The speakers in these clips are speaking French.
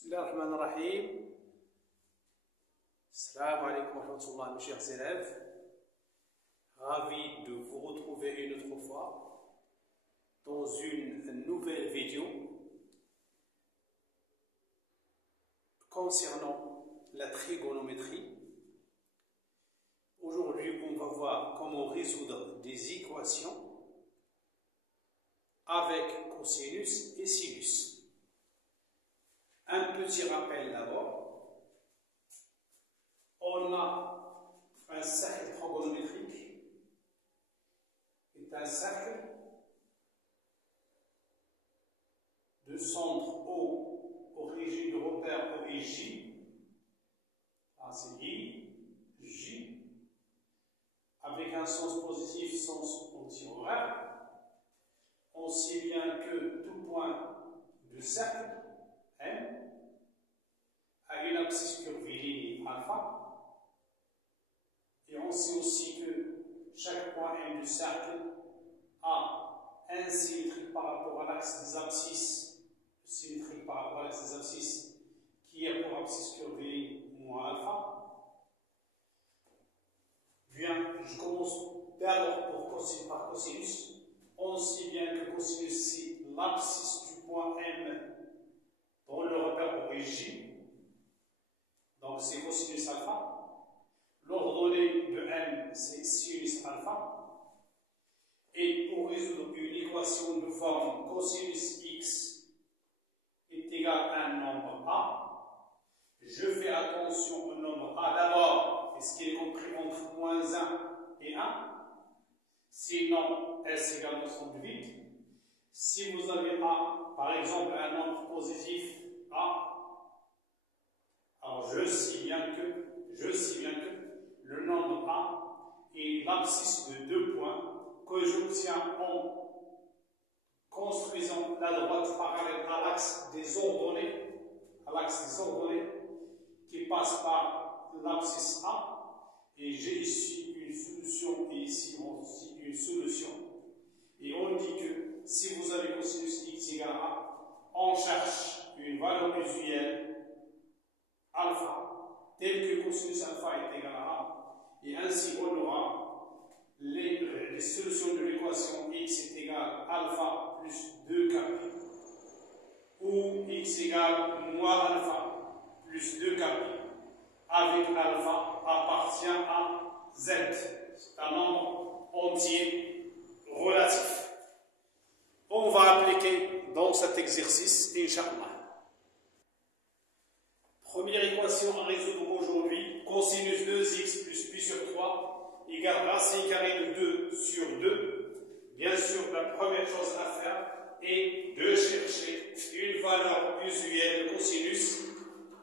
Bismillahirrahmanirrahim. Salam alaikum wa rahmatullah, mes chers élèves. Ravi de vous retrouver une autre fois dans une nouvelle vidéo concernant la trigonométrie. Aujourd'hui, on va voir comment résoudre des équations avec cosinus et sinus. Un petit rappel d'abord. On a un cercle trigonométrique qui est un cercle de centre O, origine de repère OIJ. Là c'est I, J, avec un sens positif, sens anti-horaire. On sait bien que tout point de cercle M a une abscisse curviligne alpha, et on sait aussi que chaque point M du cercle a un symétrique par rapport à l'axe des abscisses, qui a pour abscisse curviligne moins alpha. Bien, je commence d'abord par cosinus. On sait bien que cosinus c'est l'abscisse du point M dans le repère origine. Donc c'est cosinus alpha. L'ordonnée de M c'est sinus alpha. Et pour résoudre une équation de forme cosinus x est égal à un nombre A, je fais attention au nombre A d'abord, est-ce qu'il est compris entre moins 1 et 1? Sinon, S égale ensemble vide. Si vous avez A, par exemple, un nombre positif A, alors je sais bien que le nombre A est l'abscisse de deux points que j'obtiens en construisant la droite parallèle à l'axe des ordonnées, qui passe par l'abscisse A, et j'ai ici une solution et ici aussi une solution. Et on dit que si vous avez cosinus x égale A, on cherche une valeur usuelle alpha, telle que cosinus alpha est égal à A, et ainsi on aura les solutions de l'équation x est égal à alpha plus 2k, ou x égale moins alpha plus 2k, avec alpha appartient à z. C'est un nombre entier relatif. On va appliquer dans cet exercice, Inch'Allah. Première équation à résoudre aujourd'hui, cosinus 2x plus pi sur 3 égale racine carrée de 2 sur 2. Bien sûr, la première chose à faire est de chercher une valeur usuelle de cosinus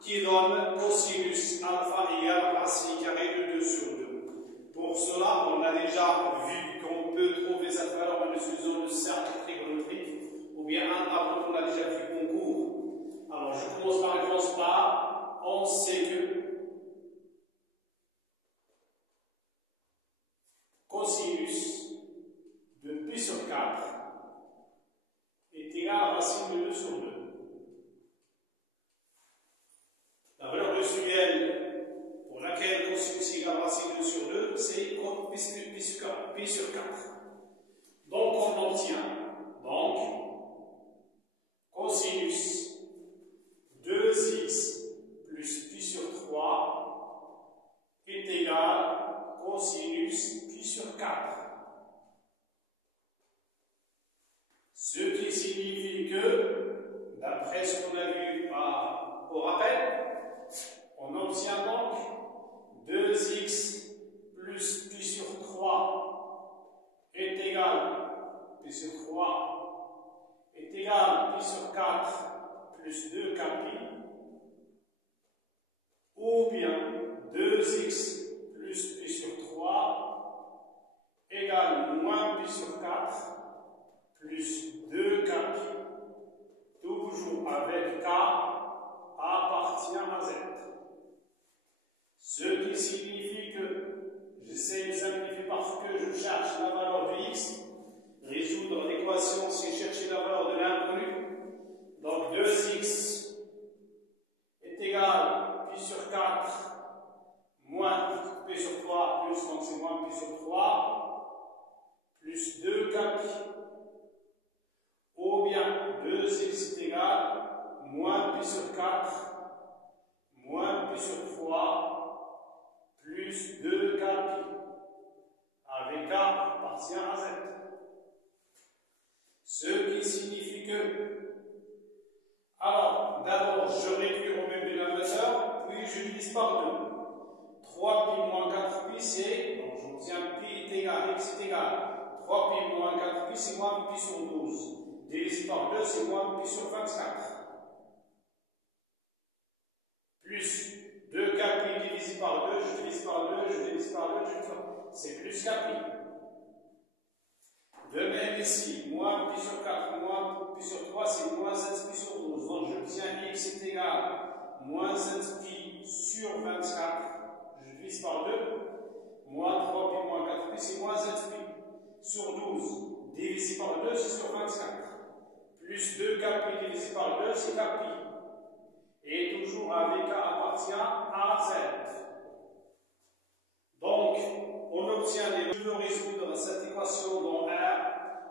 qui donne cosinus alpha égale racine carrée de 2 sur 2. Pour cela, on a déjà vu qu'on peut trouver cette valeur en utilisant le cercle trigonométrique ou bien un tableau qu'on a déjà vu en cours. Alors, je commence par réponse A. On sait que cosinus de pi sur 4 est égal à racine de 2 sur 2. La valeur usuelle pour laquelle cosinus égale racine de 2 sur 2, c'est pi sur 4. Donc on obtient cosinus 2x plus pi sur 3 est égal à cosinus pi sur 4. Ce qui signifie que, d'après ce qu'on a vu au rappel, on obtient donc 2x plus pi sur 3 est égal, pi sur 3 est égal à pi sur 4 plus 2k pi, ou bien 2x plus pi sur 3 égale moins pi sur 4 plus 2k pi, toujours avec k appartient à z. Ce qui signifie que j'essaie de simplifier parce que je cherche la valeur de x. Résoudre l'équation, c'est chercher la valeur de l'inconnu. Donc 2x pi sur 4 moins p sur 3 plus, donc c'est moins pi sur 3 plus 2k pi. Ou bien 2x est égal moins pi sur 4 moins pi sur 3 plus 2k pi. Avec k appartient à z. Ce qui signifie que, alors d'abord je réduis au même dénominateur, puis je divise par 2. 3pi moins 4pi c'est, donc j'obtiens pi est égal, x est égal. 3pi moins 4pi c'est moins pi sur 12. Divisé par 2 c'est moins pi sur 24. Plus 2k pi divisé par 2, je divise par 2, je divise par 2, c'est plus k pi. De même ici, moins pi sur 4, moins pi sur 3, c'est moins 7 pi sur 12. Donc j'obtiens x est égal moins 7 pi sur 24. Je divise par 2. Moins 3 pi moins 4 pi, c'est moins 7 pi sur 12. Divisé par 2, c'est sur 24. Plus 2k pi divisé par 2, c'est k pi. Et toujours avec k appartient à z. Donc, on obtient les. Je veux résoudre cette équation dans R.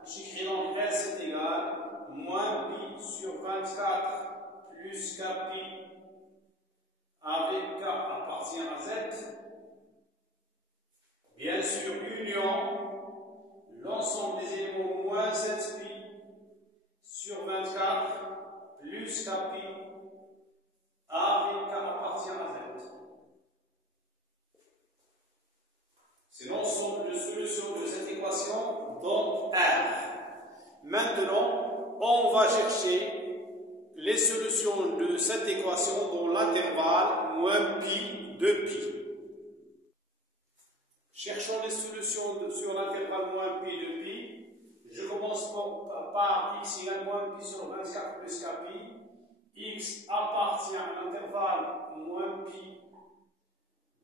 J'écris donc S est égal moins pi sur 24 plus k pi avec k appartient à z. Bien sûr, union, l'ensemble des éléments moins 7 pi sur 24 plus k pi avec k appartient à z. C'est l'ensemble de solutions de cette équation dans R. Maintenant, on va chercher les solutions de cette équation dans l'intervalle moins pi de pi. Cherchons les solutions sur l'intervalle moins pi de pi. Je commence par x égale moins pi sur 24 plus k pi. X appartient à l'intervalle moins pi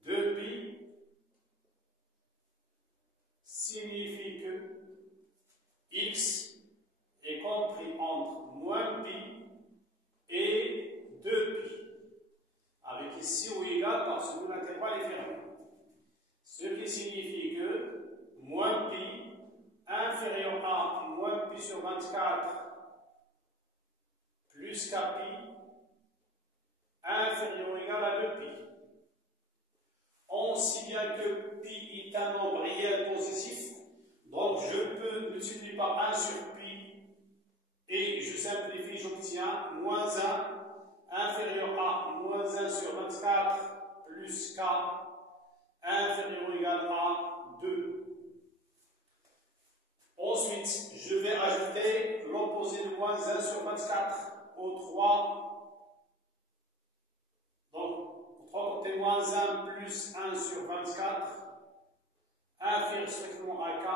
de pi. Signifie que x est compris entre moins pi et 2pi. Avec ici ou égal parce que l'intervalle est fermé. Ce qui signifie que moins pi inférieur à moins pi sur 24 plus k pi inférieur ou égal à 2pi. On sait bien que pi est un nombre réel positif, donc je peux multiplier par 1 sur pi et je simplifie, j'obtiens moins 1 inférieur à moins 1 sur 24 plus k inférieur ou égal à 2. Ensuite, je vais ajouter l'opposé de moins 1 sur 24 au 3. Donc, 3 côté moins 1 plus 1 sur 24, inférieur strictement à k,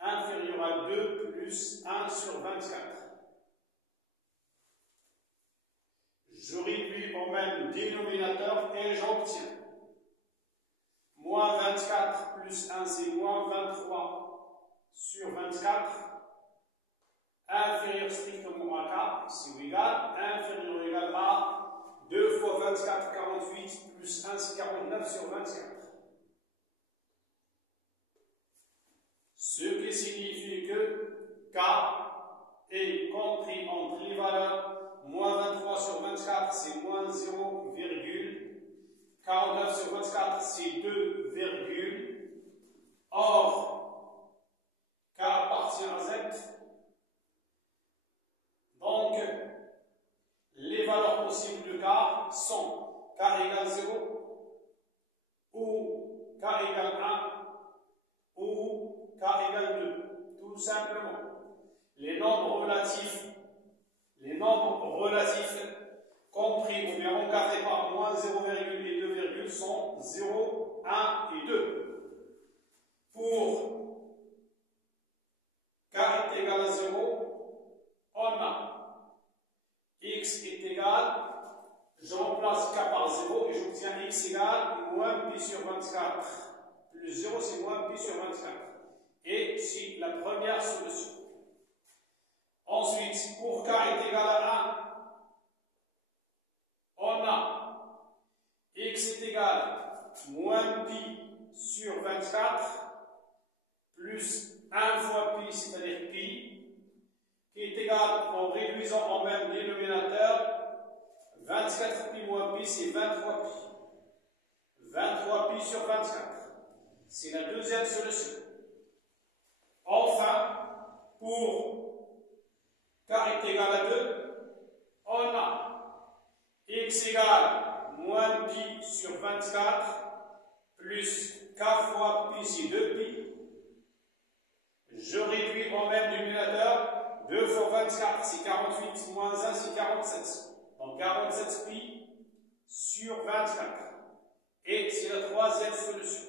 inférieur à 2 plus 1 sur 24. Je réduis au même dénominateur et j'obtiens moins 24 plus 1, c'est moins 23 sur 24, inférieur strictement à k, c'est égal, inférieur ou égal à 2 fois 24, 48, plus 1, c'est 49 sur 24. Ce qui signifie que k est compris entre les valeurs moins 23 sur 24, c'est moins 0,49 sur 24, c'est 2, or k appartient à z. Donc, les valeurs possibles de k sont k égale 0 ou k égale 1 ou k égale 2. Tout simplement. Les nombres relatifs compris ou bien encadrés par moins 0, et 2, sont 0, 1 et 2. Pour k est égal à 0, on a x est égal, je remplace k par 0 et j'obtiens x égale moins pi sur 24. Plus 0, c'est moins pi sur 24. Et c'est la première solution. Ensuite, pour k est égal à 1, on a x est égal moins pi sur 24 plus 1 fois pi, c'est-à-dire pi, qui est égal, en réduisant en même dénominateur, 24 pi moins pi, c'est 23 pi. 23 pi sur 24. C'est la deuxième solution. Enfin, pour k est égal à 2, on a x égale moins pi sur 24 plus k fois pi, c'est 2 pi. Je réduis en même dénominateur, 2 fois 24, c'est 48, moins 1, c'est 47. Donc 47 pi sur 24. Et c'est la troisième solution.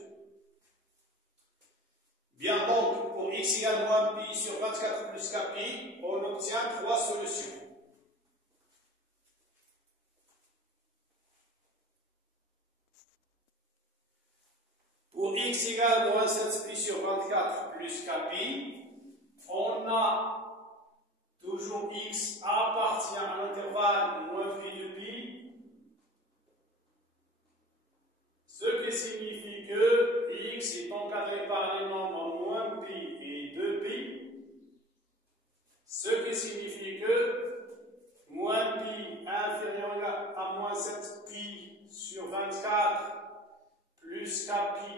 Bien donc, pour x égale moins pi sur 24 plus k pi, on obtient trois solutions. Pour x égale moins 7 pi sur 24 plus k pi, on a toujours x appartient à l'intervalle moins pi de pi, ce qui signifie que x est encadré par les nombres moins pi et 2pi, ce qui signifie que moins pi inférieur à moins 7 pi sur 24 plus k pi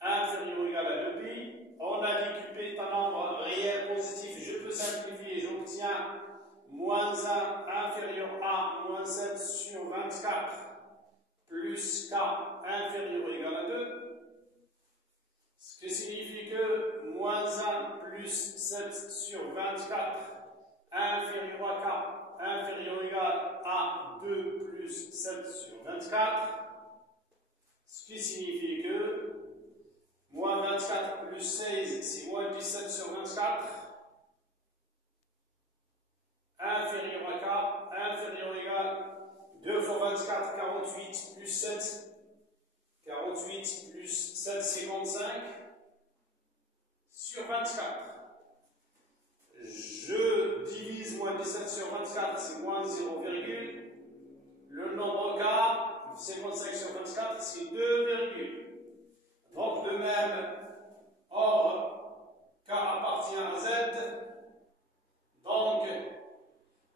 inférieur ou égal à 2pi. On a dit que p est un nombre réel positif. Je peux simplifier, j'obtiens moins 1 inférieur à moins 7 sur 24 plus k inférieur ou égal à 2. Ce qui signifie que moins 1 plus 7 sur 24 inférieur à k inférieur ou égal à 2 plus 7 sur 24. Ce qui signifie que moins 24 plus 16, c'est moins 17 sur 24, inférieur à k, inférieur ou égal, 2 fois 24, 48, plus 7, 48 plus 7, 55, sur 24. Je divise moins 17 sur 24, c'est moins 0, le nombre k, 55 sur 24, c'est 2, donc de même, or k appartient à z, donc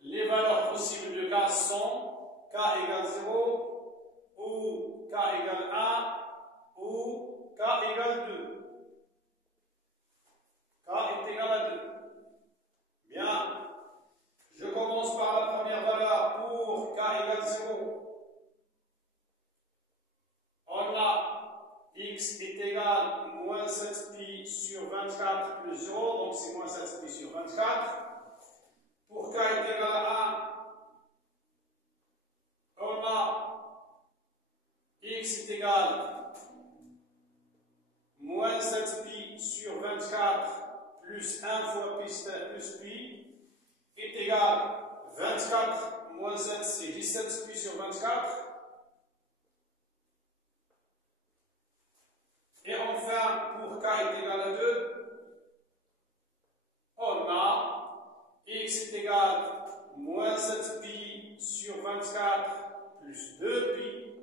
les valeurs possibles de k sont k égale 0, ou k égale 1, ou k égale 2. K est égal à 2. Bien, je commence par la première valeur pour k égale 0. On a x est égal à moins 7 pi sur 24 plus 0, donc c'est moins 7 pi sur 24. Pour k est égal à 1, on a x est égal à moins 7 pi sur 24 plus 1 fois pi plus pi est égal à 24 moins 7, c'est 17 pi sur 24. Et enfin, pour k est égal à 2, on a x est égal à moins 7 pi sur 24 plus 2 pi,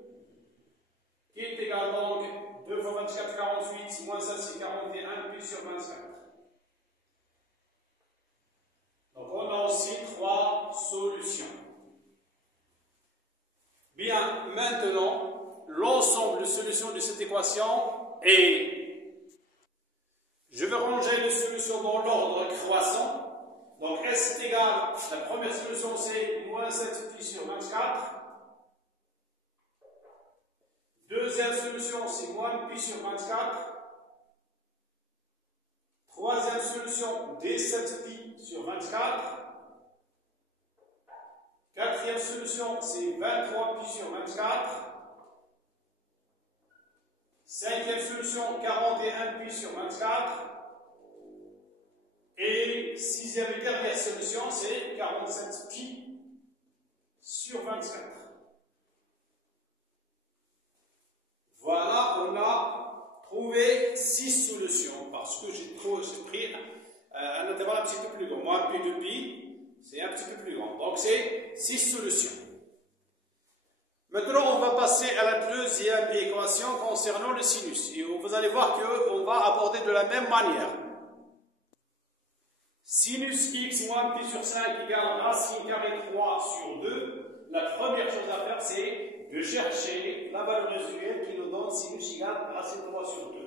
qui est égal donc 2 fois 24, 48, moins 7 c'est 41 pi sur 24. Donc on a aussi trois solutions. Bien, maintenant, l'ensemble de solutions de cette équation et je vais ranger les solutions dans l'ordre croissant. Donc S est égal, la première solution c'est moins 7 pi sur 24. Deuxième solution c'est moins pi sur 24. Troisième solution d7 pi sur 24. Quatrième solution c'est 23 pi sur 24. Cinquième solution, 41 pi sur 24. Et sixième et dernière solution, c'est 47 pi sur 24. Voilà, on a trouvé 6 solutions parce que j'ai pris un intervalle un petit peu plus grand. Moins pi de pi, c'est un petit peu plus grand. Donc c'est 6 solutions. Maintenant, on va passer à la deuxième équation concernant le sinus. Et vous allez voir qu'on va aborder de la même manière. Sinus x moins pi sur 5 égale racine carrée 3 sur 2. La première chose à faire, c'est de chercher la valeur résiduelle qui nous donne sinus égale racine 3 sur 2.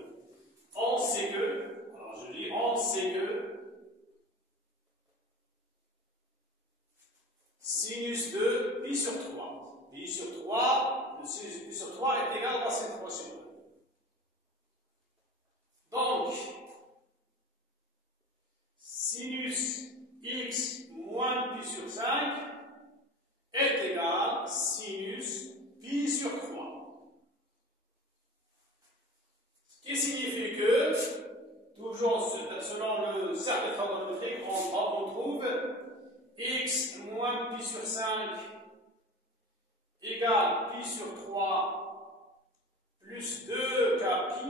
On sait que, alors je dis, on sait que sinus de pi sur 3. Pi sur 3, le sinus de pi sur 3 est égal à racine 3 sur 2. Donc, sinus x moins pi sur 5 est égal à sinus pi sur 3. Ce qui signifie que, toujours selon le cercle trigonométrique, on trouve x moins pi sur 5 égale pi sur 3 plus 2k pi,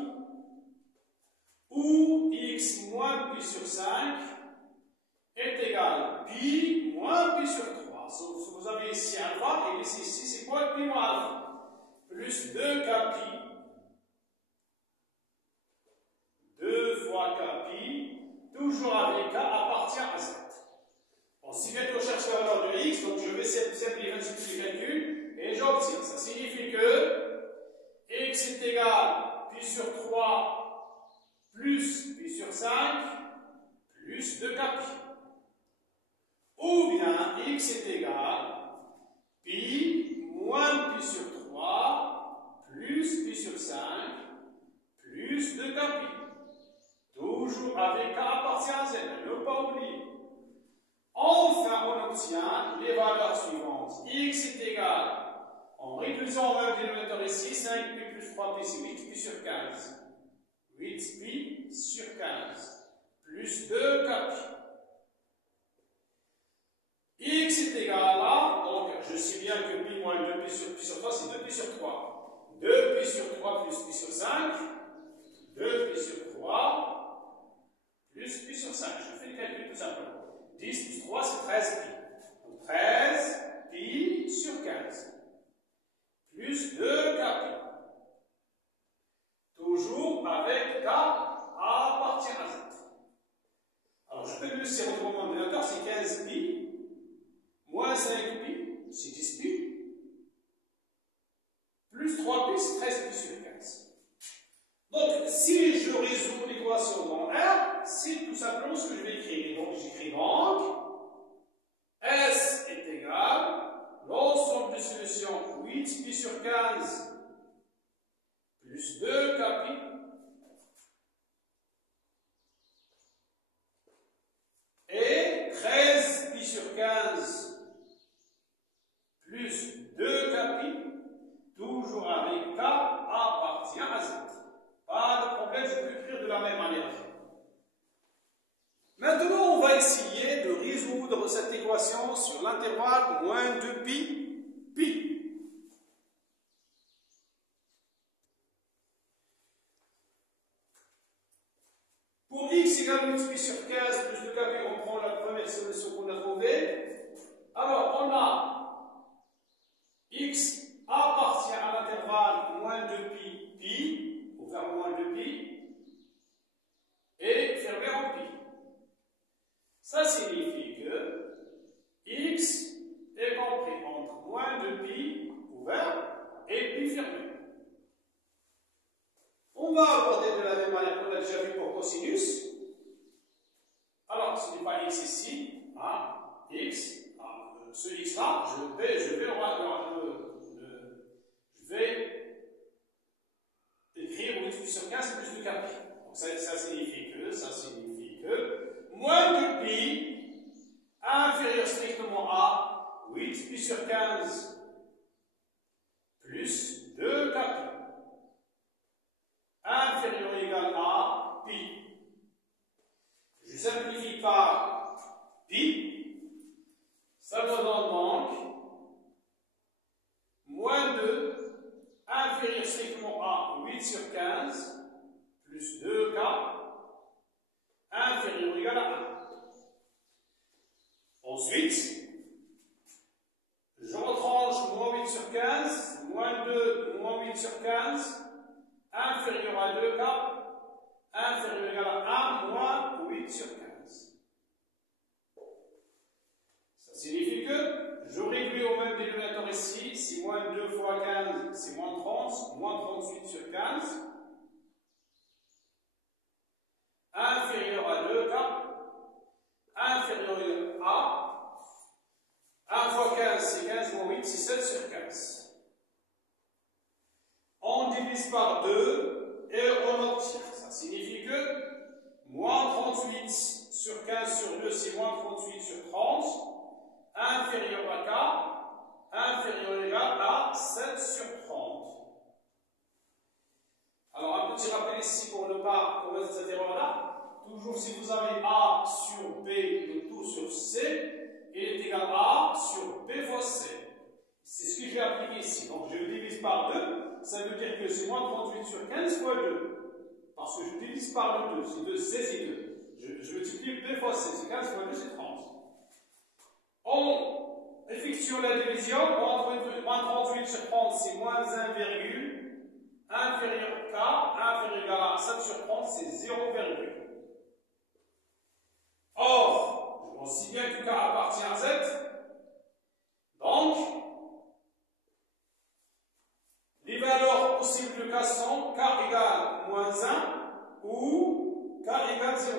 où x moins pi sur 5 est égal à pi moins pi sur 3. Vous avez ici alpha, et ici c'est quoi pi moins alpha? Plus 2k pi, 2 fois k pi, toujours avec k appartient à z. Bon, si bientôt je cherche la valeur de x, donc je vais simplifier un petit calcul, et j'obtiens. Ça signifie que x est égal à pi sur 3 plus pi sur 5 plus 2k pi. Ou bien x est égal à pi moins pi sur 3 plus pi sur 5 plus 2k pi. Toujours avec k appartient à z, ne pas oublier. Enfin, on obtient les valeurs suivantes. X est égal, en réduisant le dénominateur ici, 5pi plus 3pi, c'est 8pi sur 15. 8pi sur 15 plus 2k pi. X est égal à, donc je sais bien que pi moins 2pi sur 3, c'est 2pi sur 3. 2pi sur 3 plus pi sur 5, 2pi sur 3 plus pi sur 5. Je fais le calcul tout simplement. 10 plus 3, c'est 13 pi. Donc 13 pi sur 15. Plus 2k pi. Toujours avec k appartient à z. Alors je peux le laisser retrouver mon dénominateur, c'est 15 pi. Moins 5 pi, c'est 10 pi. Plus 3 pi, c'est 13 pi sur 15. Donc, si je résous l'équation dans R, c'est tout simplement ce que je vais écrire. Donc, j'écris donc S est égal, l'ensemble de solutions 8 pi sur 15 plus 2 k pi et 13 pi sur 15 plus 2k pi, toujours avec k appartient à z. Pas de problème, je peux écrire de la même manière. Maintenant, on va essayer de résoudre cette équation sur l'intervalle moins 2pi, pi. Pour x égale 8pi sur 15 plus 2k pi, on prend la première solution qu'on a trouvée. Alors, on a x appartient à l'intervalle moins 2pi, pi, pour faire moins 2pi, et fermé en pi. Ça signifie que x est compris entre moins 2pi ouvert et pi fermé. On va aborder de la même manière qu'on a déjà vu pour cosinus. Alors, ce n'est pas x ici, hein, x. Ce x là, je vais écrire 8 pi sur 15 plus 2k pi. Donc ça signifie que moins 2pi inférieur strictement à 8 pi sur 15 plus 2k pi inférieur ou égal à pi. Je simplifie par pi. Ça me donne donc moins 2 inférieur strictement à 8 sur 15 plus 2k inférieur ou égal à 1. Ensuite, je retrouve sur 15, inférieur à 2K, inférieur ou égal à 1 moins 8 sur 15. Ça signifie que je réduis au même dénominateur ici, si moins 2 fois 15, c'est moins 30, moins 38 sur 15, inférieur à 2K, inférieur à 1 fois 15, c'est 15 moins 8, c'est 7 sur 15. On divise par 2 et on obtient. Ça signifie que moins 38 sur 15 sur 2, c'est moins 38 sur 30, inférieur à K, inférieur ou égal à 7 sur 30. Alors un petit rappel ici pour ne pas commettre cette erreur-là. Toujours si vous avez A sur B, le tout sur C, il est égal à A sur B fois C. C'est ce que je vais appliquer ici. Donc je le divise par 2, ça veut dire que c'est moins 38 sur 15 fois 2. Parce que je divise par le 2, c'est 2, C c'est 2. Je multiplie B fois C, c'est 15 fois 2, c'est 30. On effectue la division, moins 38 sur 30, c'est moins 1, inférieur K, inférieur égal à 7 sur 30, c'est 0, or, je pense si bien que K appartient à Z, donc, les valeurs possibles de K sont K égale moins 1 ou K égale 0.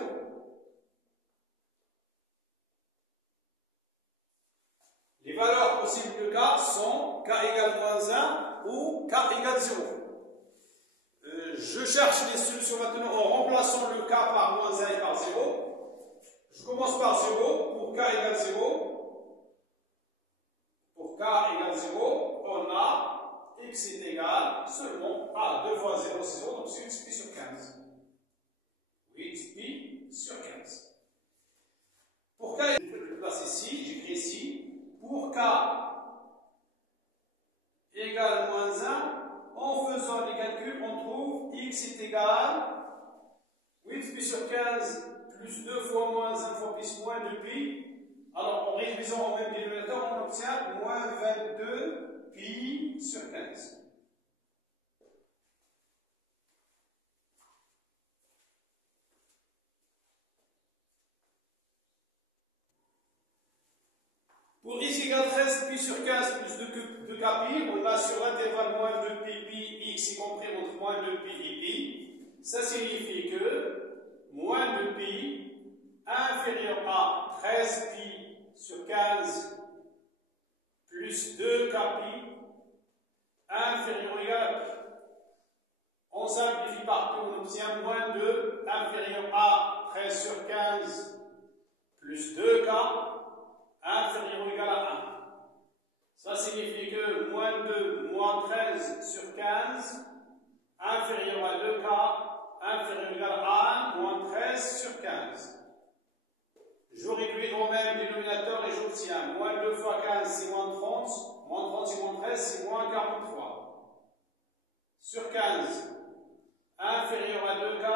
Les valeurs possibles de K sont K égale moins 1 ou K égale 0. Je cherche les solutions maintenant en remplaçant le K par moins 1 et par 0. Je commence par 0 pour K égale 0. Pour K égale 0, on a X est égal seulement à 2 fois 0, c'est 0, donc c'est 8 pi sur 15. 8 pi sur 15. Pour K, je le place ici, j'écris ici. Pour K égale moins 1, en faisant les calculs, on trouve X est égal 8 pi sur 15 plus 2 fois moins 1 fois plus moins 2 pi. Alors, en réduisant au même dénominateur, on obtient moins 22 pi sur 15. Pour x égale 13 pi sur 15 plus 2 pi, on a sur l'intervalle moins 2 pi, x y compris entre moins 2 pi et pi. Ça signifie que moins 2 pi inférieur à 13 pi sur 15 plus 2 pi inférieur ou égal à pi. On simplifie par pi, on obtient moins 2 inférieur à 13 sur 15 plus 2k inférieur ou égal à 1. Ça signifie que moins 2 moins 13 sur 15 inférieur à 2k inférieur ou égal à 1 moins 13 sur 15. Je réduis au même dénominateur et j'obtiens moins 2 fois 15 c'est moins 30 c'est moins 13 c'est moins 43 sur 15 inférieur à 2k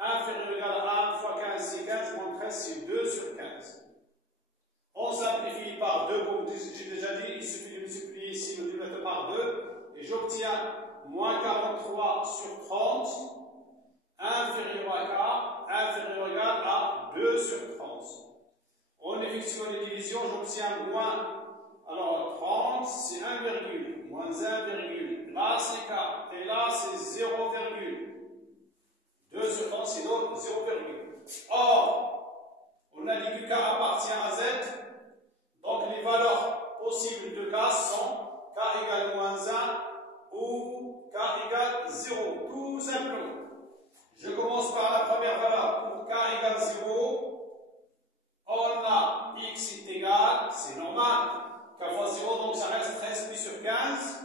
inférieur ou égal à 1 fois 15 c'est 15 moins 13 c'est 2 sur 15. On simplifie par 2, comme j'ai déjà dit, il suffit de multiplier ici le dénominateur par 2, et j'obtiens moins 43 sur 30, inférieur à K, inférieur ou égal à 2 sur 30. En effectuant les divisions, j'obtiens moins, alors 30 c'est 1, moins 1, là c'est K, et là c'est 0, 2 sur 30 c'est 0, or, on a dit que K appartient à Z. Donc les valeurs possibles de K sont K égale moins 1 ou K égale 0, tout simplement. Je commence par la première valeur. Pour K égale 0, on a X est égal, c'est normal, K fois 0, donc ça reste 13 pi sur 15,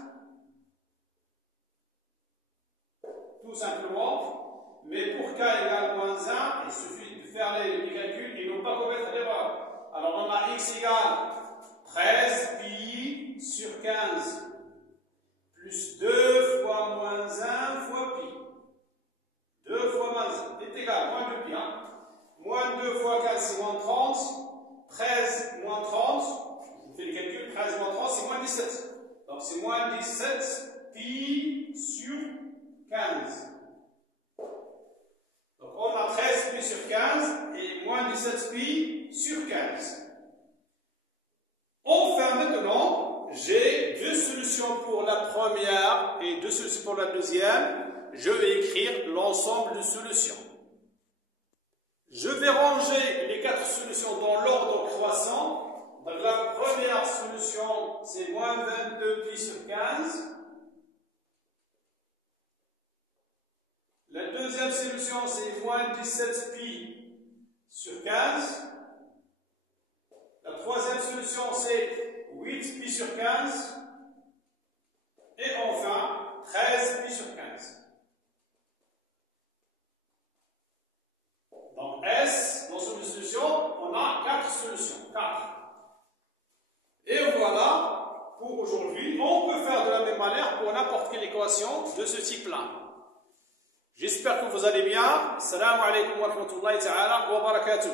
tout simplement. Mais pour K égale moins 1, il suffit de faire les calculs et ne pas commettre l'erreur. Alors on a X égale 13 pi sur 15 plus 2 fois moins 1 fois pi. 2 fois moins 1 est égal à moins 2 pi. Moins 2 fois 15 c'est moins 30. 13 moins 30, je vous fais les calculs, 13 moins 30 c'est moins 17. Donc Donc c'est moins 17 pi sur 15. Donc on a 13 pi sur 15 et moins 17 pi sur 15. Enfin maintenant, j'ai deux solutions pour la première et deux solutions pour la deuxième. Je vais écrire l'ensemble de solutions. Je vais ranger les quatre solutions dans l'ordre croissant. Donc la première solution, c'est moins 22 pi sur 15. La deuxième solution, c'est moins 17 pi sur 15. La troisième solution, c'est 8 pi sur 15. Et enfin, 13 pi sur 15. Donc S, dans une solution, on a 4 solutions. 4. Et voilà, pour aujourd'hui, on peut faire de la même manière pour n'importe quelle équation de ce type-là. J'espère que vous allez bien. Assalamu alaikum wa rahmatullahi ta'ala wa barakatuh.